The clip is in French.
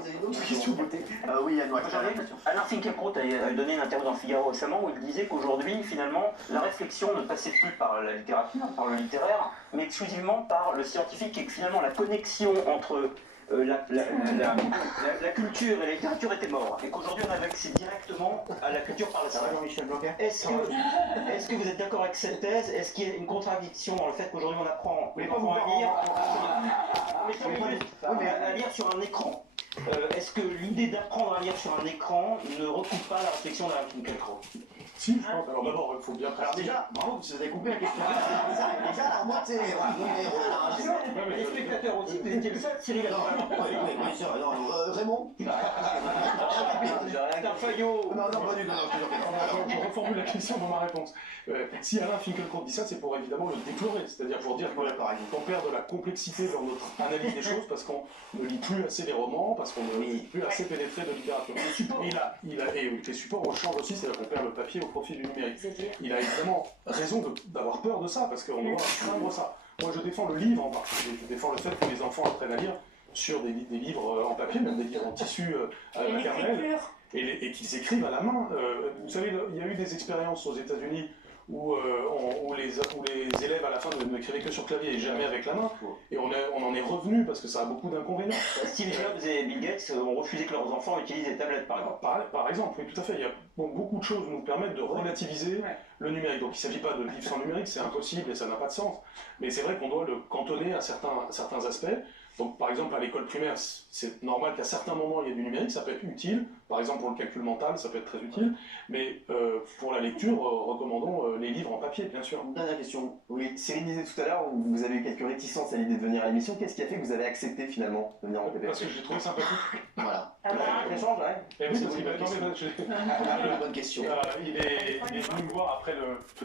vous avez d'autres questions? Oui, Yann, Alain Finkielkraut a donné une interview dans le Figaro récemment où il disait qu'aujourd'hui, finalement, la réflexion ne passait plus par la littérature, par le littéraire, mais exclusivement par le scientifique, et que finalement la connexion entre la culture et la littérature était morte, et qu'aujourd'hui on avait accès directement à la culture par la science. Jean-Michel Blanquer. Est-ce que vous êtes d'accord avec cette thèse? Est-ce qu'il y a une contradiction dans le fait qu'aujourd'hui on apprend à lire sur un écran? Est-ce que l'idée d'apprendre à lire sur un écran ne recoupe pas la réflexion d'Alain Finkielkraut? Si, je pense. Alors d'abord, il faut bien Alors préciser. déjà, bravo, vous avez coupé la question. Déjà, alors moi, tu sais, Les spectateurs aussi, vous étiez le seul, Cyril. oui, c'est vrai, non, Raymond. Fayot. Non, pas du tout, Je reformule la question dans ma réponse. Si Alain Finkielkraut dit ça, c'est pour évidemment le déplorer, c'est-à-dire pour dire qu'on perd de la complexité dans notre analyse des choses parce qu'on ne lit plus assez les romans, parce qu'on ne lit plus assez pénétré de littérature. Et les supports, on change aussi, c'est-à-dire qu'on perd le papier au profit du numérique. Il a évidemment raison d'avoir peur de ça, parce qu'on doit craindre ça. Moi, je défends le livre en particulier, je défends le fait que les enfants apprennent à lire sur des livres en papier, même des livres en tissu maternel, et qu'ils écrivent à la main. Vous savez, il y a eu des expériences aux États-Unis où les élèves à la fin n'écrivaient que sur clavier et jamais avec la main, et on en est revenu parce que ça a beaucoup d'inconvénients. Steve Jobs et Bill Gates ont refusé que leurs enfants utilisent des tablettes, par exemple. Par exemple, oui, tout à fait. Beaucoup de choses nous permettent de relativiser le numérique. Donc il ne s'agit pas de vivre sans numérique, c'est impossible et ça n'a pas de sens. Mais c'est vrai qu'on doit le cantonner à certains aspects. Donc par exemple, à l'école primaire, c'est normal qu'à certains moments, il y ait du numérique, ça peut être utile. Par exemple, pour le calcul mental, ça peut être très utile. Mais pour la lecture, recommandons les livres en papier, bien sûr. Dernière question. Oui, Cyril disait tout à l'heure, vous avez eu quelques réticences à l'idée de venir à l'émission. Qu'est-ce qui a fait que vous avez accepté finalement de venir en PPF? Parce que je l'ai trouvé sympathique. Voilà. L'échange, ouais. Et oui, parce qu'il Bonne question. il est venu me voir après le